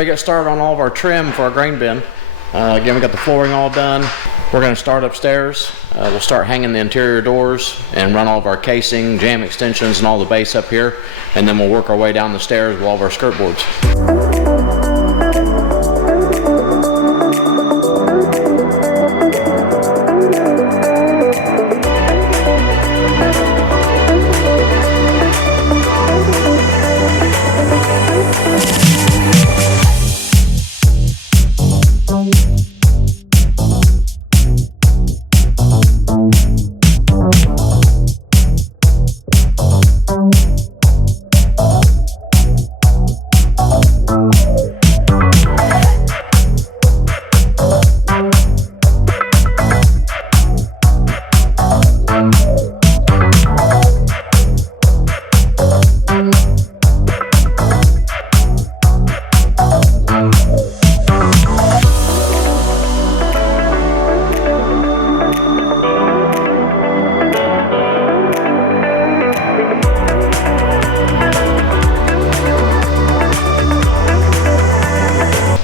ready to get started on all of our trim for our grain bin. Again, we got the flooring all done. We're going to start upstairs. We'll start hanging the interior doors and run all of our casing, jamb extensions, and all the base up here. And then we'll work our way down the stairs with all of our skirt boards.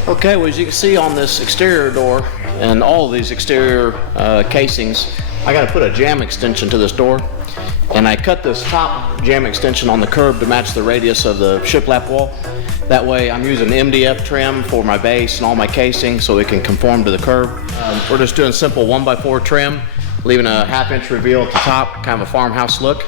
Okay, well, as you can see on this exterior door and all of these exterior casings, I got to put a jamb extension to this door, and I cut this top jamb extension on the curb to match the radius of the shiplap wall. That way I'm using MDF trim for my base and all my casing so it can conform to the curb. We're just doing simple 1x4 trim, leaving a 1/2 inch reveal at the top, kind of a farmhouse look.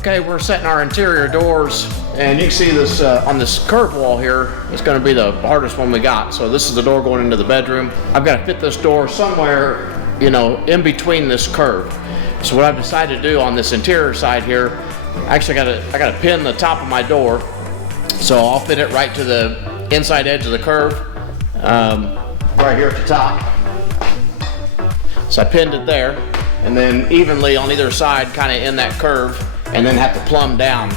Okay, we're setting our interior doors, and you can see this on this curved wall here. It's going to be the hardest one we got. So this is the door going into the bedroom. I've got to fit this door somewhere, you know, in between this curve. So what I've decided to do on this interior side here, actually I got to pin the top of my door, so I'll fit it right to the inside edge of the curve, right here at the top. So I pinned it there, and then evenly on either side, kind of in that curve, and then have to plumb down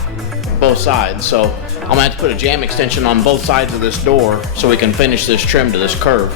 both sides. So I'm gonna have to put a jamb extension on both sides of this door so we can finish this trim to this curve.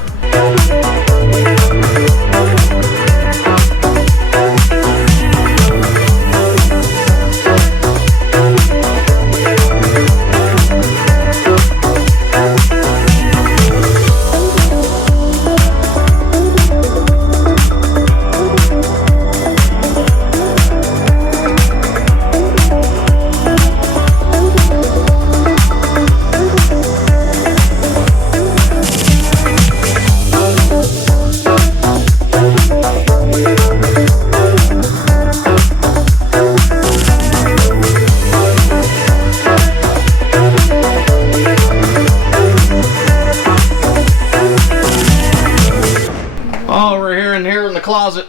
Oh, we're here in the closet,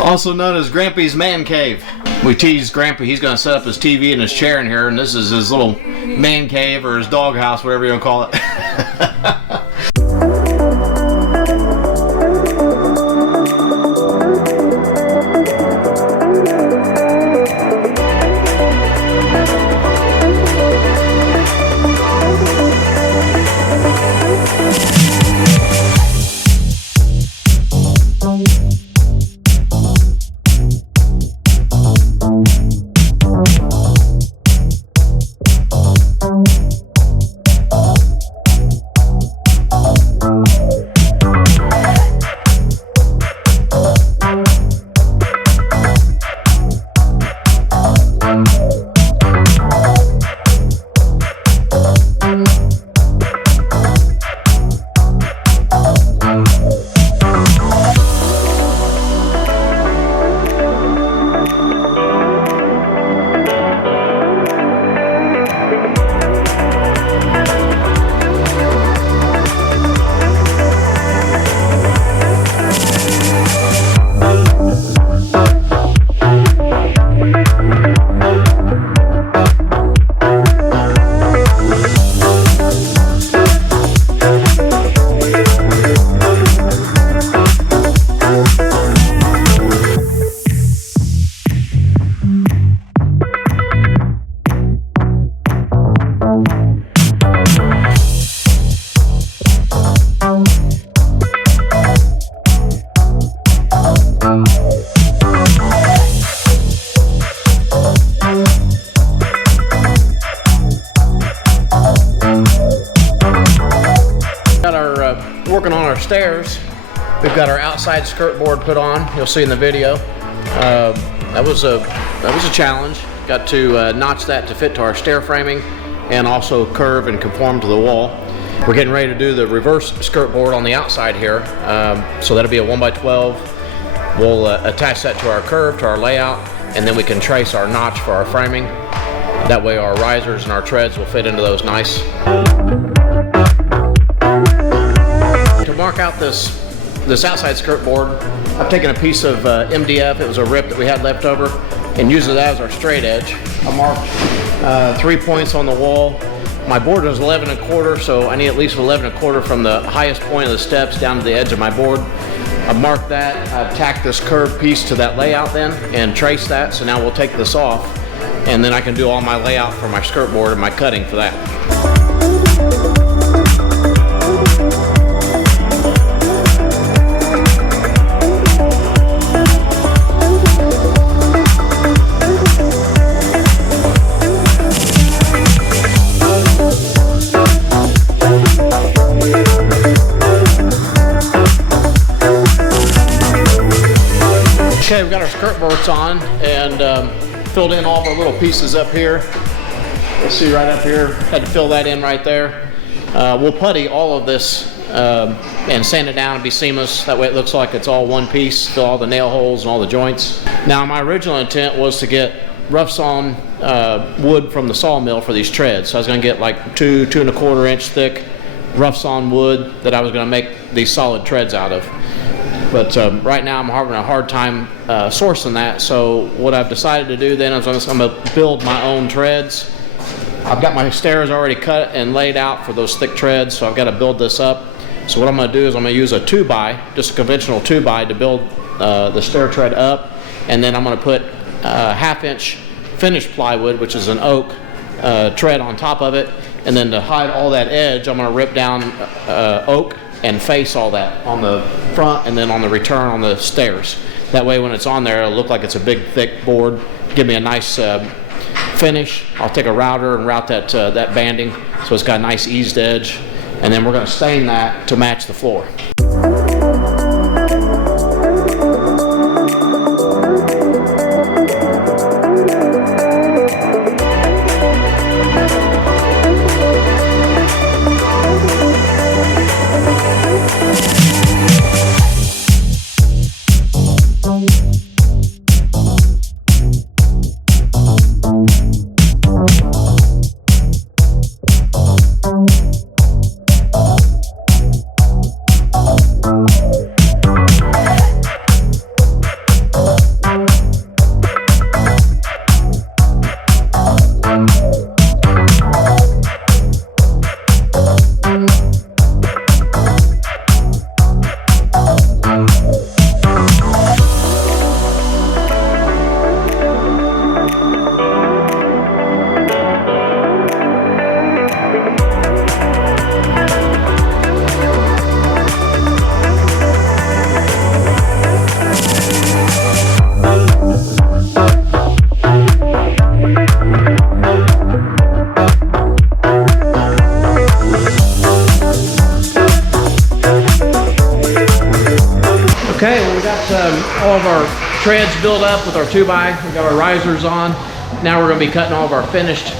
also known as Grampy's man cave. We teased Grampy, he's gonna set up his TV and his chair in here, and this is his little man cave or his dog house, whatever you wanna call it. stairs, we've got our outside skirt board put on. You'll see in the video. That was a challenge. Got to notch that to fit to our stair framing and also curve and conform to the wall. We're getting ready to do the reverse skirt board on the outside here. So that'll be a 1x12. We'll attach that to our curve, to our layout, and then we can trace our notch for our framing. That way our risers and our treads will fit into those nice. To mark out this outside skirt board, I've taken a piece of MDF. It was a rip that we had left over, and using that as our straight edge. I marked 3 points on the wall. My board is 11 1/4, so I need at least 11 1/4 from the highest point of the steps down to the edge of my board. I've marked that. I've tacked this curved piece to that layout then and traced that. So now we'll take this off, and then I can do all my layout for my skirt board and my cutting for that. Okay, we've got our skirt boards on and filled in all of our little pieces up here. You'll see right up here, had to fill that in right there. We'll putty all of this and sand it down and be seamless. That way it looks like it's all one piece, fill all the nail holes and all the joints. Now my original intent was to get rough sawn wood from the sawmill for these treads. So I was gonna get like 2 1/4 inch thick rough sawn wood that I was gonna make these solid treads out of. But right now I'm having a hard time sourcing that, so what I've decided to do then is I'm going to build my own treads. I've got my stairs already cut and laid out for those thick treads, so I've got to build this up. So what I'm going to do is I'm going to use a 2x, just a conventional 2x, to build the stair tread up, and then I'm going to put 1/2 inch finished plywood, which is an oak, tread on top of it, and then to hide all that edge I'm going to rip down oak and face all that on the front and then on the return on the stairs. That way when it's on there, it'll look like it's a big thick board, give me a nice finish. I'll take a router and route that banding so it's got a nice eased edge, and then we're going to stain that to match the floor. Okay, well, we got all of our treads built up with our 2x. We've got our risers on. Now we're going to be cutting all of our finished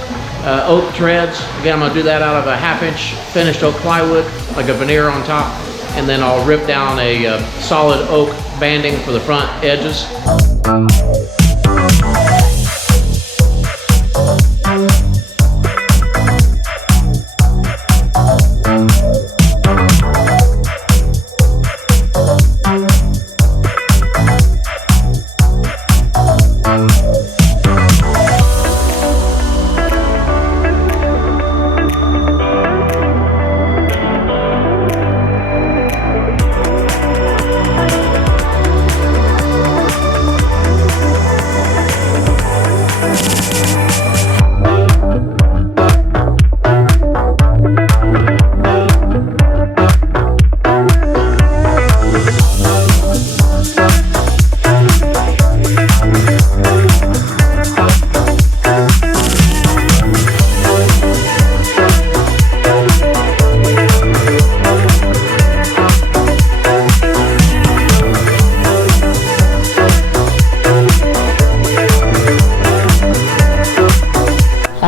oak treads. Again, I'm going to do that out of a 1/2 inch finished oak plywood, like a veneer on top, and then I'll rip down a solid oak banding for the front edges.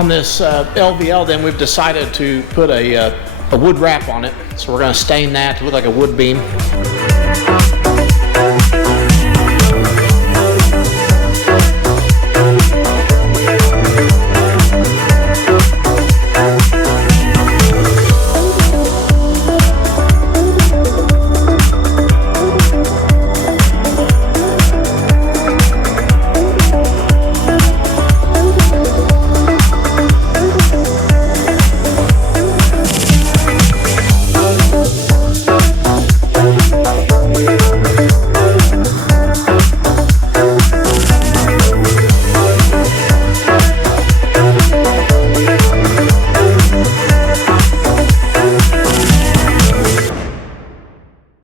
this LVL, then we've decided to put a wood wrap on it. So we're going to stain that to look like a wood beam.